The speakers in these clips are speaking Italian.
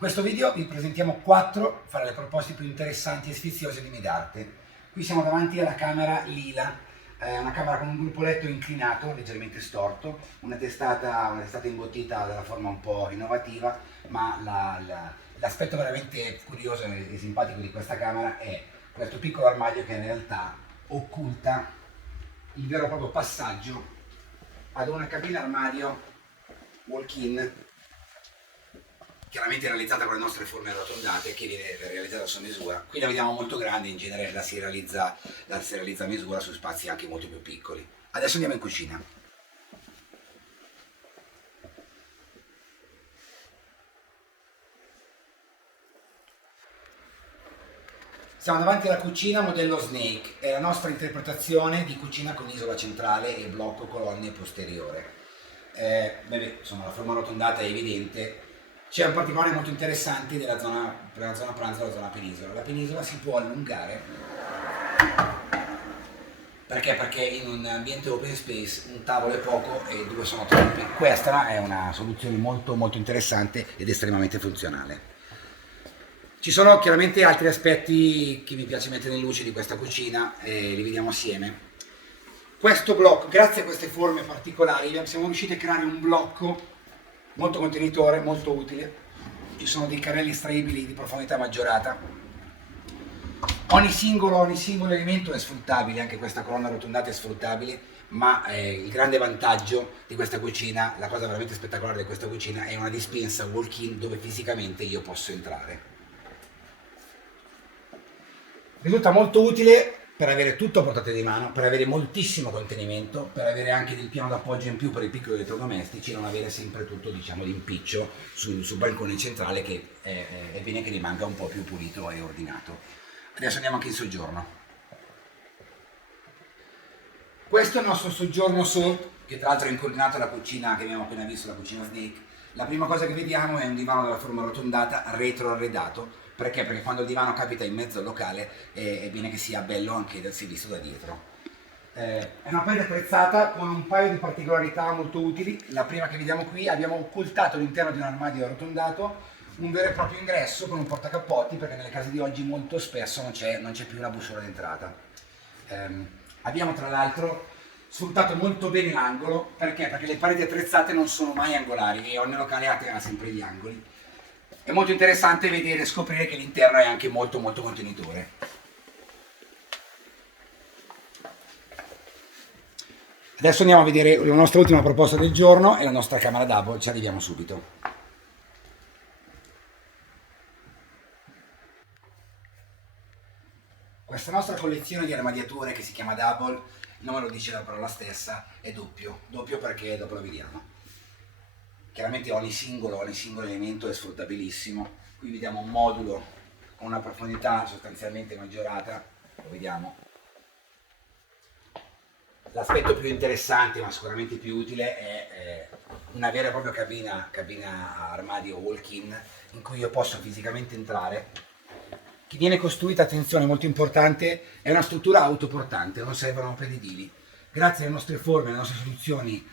questo video vi presentiamo 4 fra le proposte più interessanti e sfiziose di Midarte. Qui siamo davanti alla camera Lila, una camera con un gruppoletto inclinato, leggermente storto, una testata imbottita dalla forma un po' innovativa, ma l'aspetto veramente curioso e simpatico di questa camera è questo piccolo armadio che in realtà occulta il vero e proprio passaggio ad una cabina armadio walk-in, chiaramente realizzata con le nostre forme arrotondate, che viene realizzata su misura. Qui la vediamo molto grande, in genere la si realizza a misura su spazi anche molto più piccoli. Adesso andiamo in cucina. Siamo davanti alla cucina modello Snake, è la nostra interpretazione di cucina con isola centrale e blocco colonne posteriore. Insomma, la forma arrotondata è evidente. C'è un particolare molto interessante per la zona pranzo e la zona penisola. La penisola si può allungare perché in un ambiente open space un tavolo è poco e 2 sono troppi. Questa è una soluzione molto interessante ed estremamente funzionale. Ci sono chiaramente altri aspetti che mi piace mettere in luce di questa cucina e li vediamo assieme. Questo blocco, grazie a queste forme particolari, siamo riusciti a creare un blocco molto contenitore, molto utile. Ci sono dei carrelli estraibili di profondità maggiorata. Ogni singolo elemento è sfruttabile, anche questa colonna arrotondata è sfruttabile, ma il grande vantaggio di questa cucina, la cosa veramente spettacolare di questa cucina, è una dispensa walk-in dove fisicamente io posso entrare. Risulta molto utile per avere tutto a portata di mano, per avere moltissimo contenimento, per avere anche del piano d'appoggio in più per i piccoli elettrodomestici, non avere sempre tutto, diciamo, d'impiccio sul balcone centrale, che è bene che rimanga un po' più pulito e ordinato. Adesso andiamo anche in soggiorno. Questo è il nostro soggiorno Salt, che tra l'altro è incoordinato alla cucina che abbiamo appena visto, la cucina Snake. La prima cosa che vediamo è un divano dalla forma arrotondata retro arredato. Perché? Perché quando il divano capita in mezzo al locale è bene che sia bello anche da essere visto da dietro. È una parete attrezzata con un paio di particolarità molto utili. La prima che vediamo qui, abbiamo occultato all'interno di un armadio arrotondato un vero e proprio ingresso con un portacappotti, perché nelle case di oggi molto spesso non c'è più una bussola d'entrata. Abbiamo tra l'altro sfruttato molto bene l'angolo, perché? Perché le pareti attrezzate non sono mai angolari e ogni locale ha sempre gli angoli. È molto interessante vedere e scoprire che l'interno è anche molto contenitore. Adesso andiamo a vedere la nostra ultima proposta del giorno e la nostra camera double, ci arriviamo subito. Questa nostra collezione di armadiature che si chiama double, il nome lo dice la parola stessa, è doppio perché dopo lo vediamo. Chiaramente ogni singolo elemento è sfruttabilissimo. Qui vediamo un modulo con una profondità sostanzialmente maggiorata, lo vediamo. L'aspetto più interessante, ma sicuramente più utile, è una vera e propria cabina armadio walk-in in cui io posso fisicamente entrare, che viene costruita, attenzione molto importante, è una struttura autoportante, non servono pededili. Grazie alle nostre forme, alle nostre soluzioni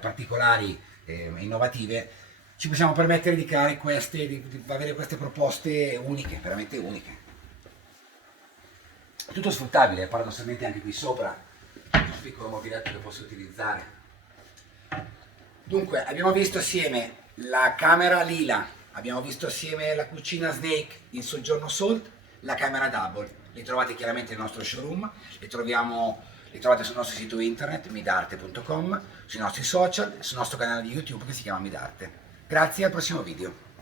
particolari innovative, ci possiamo permettere di creare di avere queste proposte uniche, veramente uniche. Tutto sfruttabile, paradossalmente anche qui sopra, un piccolo mobiletto che posso utilizzare. Dunque, abbiamo visto assieme la camera Lila, abbiamo visto assieme la cucina Snake, il soggiorno Salt, la camera Double. Li trovate chiaramente nel nostro showroom, li trovate sul nostro sito internet midarte.com, sui nostri social, sul nostro canale di YouTube che si chiama Midarte. Grazie, al prossimo video.